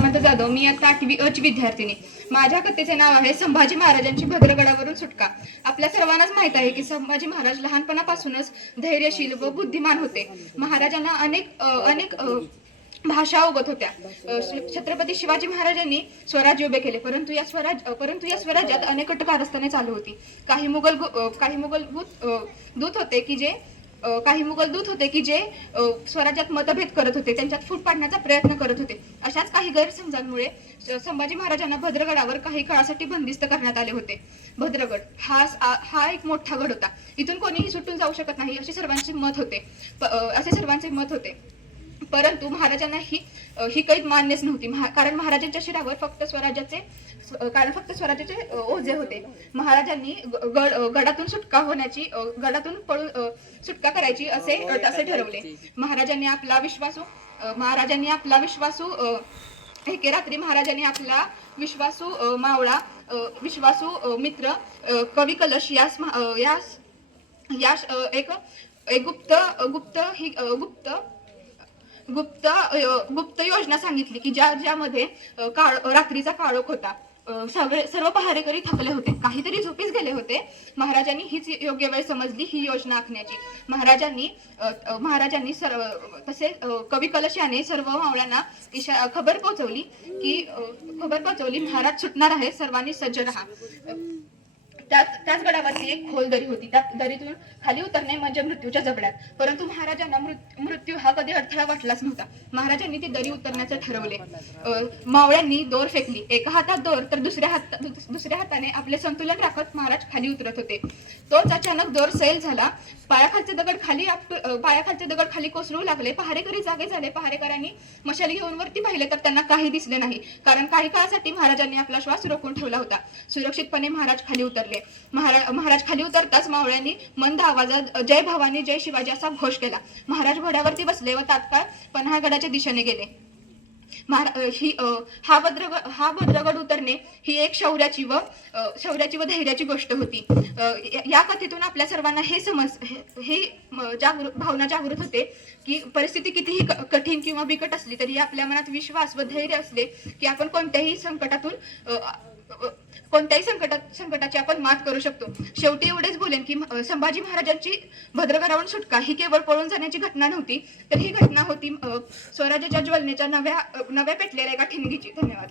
समर्थ जाधव. मी आता 8वी अ ची विद्यार्थिनी. माझ्या कथेचे नाव आहे संभाजी महाराजांची भद्रगडावरून सुटका. आपल्या सर्वांनाच माहित आहे की संभाजी महाराज लहानपणापासूनच धैर्यशील व बुद्धिमान होते. महाराजांना अनेक भाषा अवगत होत्या. छत्रपती शिवाजी महाराजांनी स्वराज्य उभे केले, परंतु या स्वराज्यात अनेक कट कारस्थाने चालू होती. काही मुघल दूत होते की जे स्वराज्यात मतभेद करत होते, त्यांच्यात फूट पाडण्याचा प्रयत्न करत होते. अशाच काही गैरसमजांमुळे संभाजी महाराजांना भद्रगडावर काही काळासाठी बंदिस्त करण्यात आले होते. भद्रगड हा एक मोठा गड होता. इथून कोणीही सुटून जाऊ शकत नाही असे सर्वांचे मत होते. परंतु महाराजांना ही कैद मान्यच नव्हती. कारण महाराजांच्या शिरावर फक्त स्वराज्याचे ओझे होते. महाराजांनी गडातून सुटका करायची असे ठरवले. महाराजांनी आपला विश्वासू एके रात्री महाराजांनी आपला विश्वासू मित्र कवी कलश यास एक गुप्त योजना सांगितली की ज्यामध्ये रात्रीचा काळोख होता. सर्व पहारेकरी थकले होते, काहीतरी झोपीस गेले होते. महाराजांनी हीच योग्य वेळ समजली ही योजना आखण्याची. महाराजांनी कवी कलश याने सर्व मावळ्यांना खबर पोहोचवली महाराज सुटणार आहे, सर्वांनी सज्ज राहा. त्याच गडावरती एक खोल दरी होती. त्या दरीतून खाली उतरणे म्हणजे मृत्यूच्या जबड्यात. परंतु महाराजांना मृत्यू हा कधी अडथळा वाटलाच नव्हता. महाराजांनी ती दरी उतरण्याचे ठरवले. मावळ्यांनी दोर फेकली. एका हातात दोर तर दुसऱ्या हाताने आपले संतुलन राखत महाराज खाली उतरत होते. तोच अचानक दोर सैल झाला. पायाखालचे दगड खाली कोसळू लागले. पहारेकरी जागे झाले. पहारेकरांनी मशाल घेऊन वरती पाहिले तर त्यांना काही दिसले नाही, कारण काही काळासाठी महाराजांनी आपला श्वास रोखून ठेवला होता. सुरक्षितपणे महाराज खाली उतरले. महाराज खाली उतरताच मावळ्यांनी मंद आवाजात जय भवानी जय शिवाजी असा घोष केला. महाराज घोड्यावरती बसले व तात्काळ पन्हाळगडाच्या दिशेने गेले. हा भद्रगड उतरणे ही एक शौर्याची व धैर्याची गोष्ट होती. या कथेतून आपल्या सर्वांना भावना जागृत होते की परिस्थिती कितीही कठीण किंवा बिकट असली तरी आपल्या मनात विश्वास व धैर्य असले की आपण कोणत्याही संकटाची आपण मात करू शकतो. शेवटी एवढेच बोलेन की संभाजी महाराजांची भद्रगडावरून सुटका ही केवळ पळून जाण्याची घटना नव्हती, तर ही घटना होती स्वराज्याच्या ज्वलनेच्या नव्या पेटलेल्या एका ठिणगीची. धन्यवाद.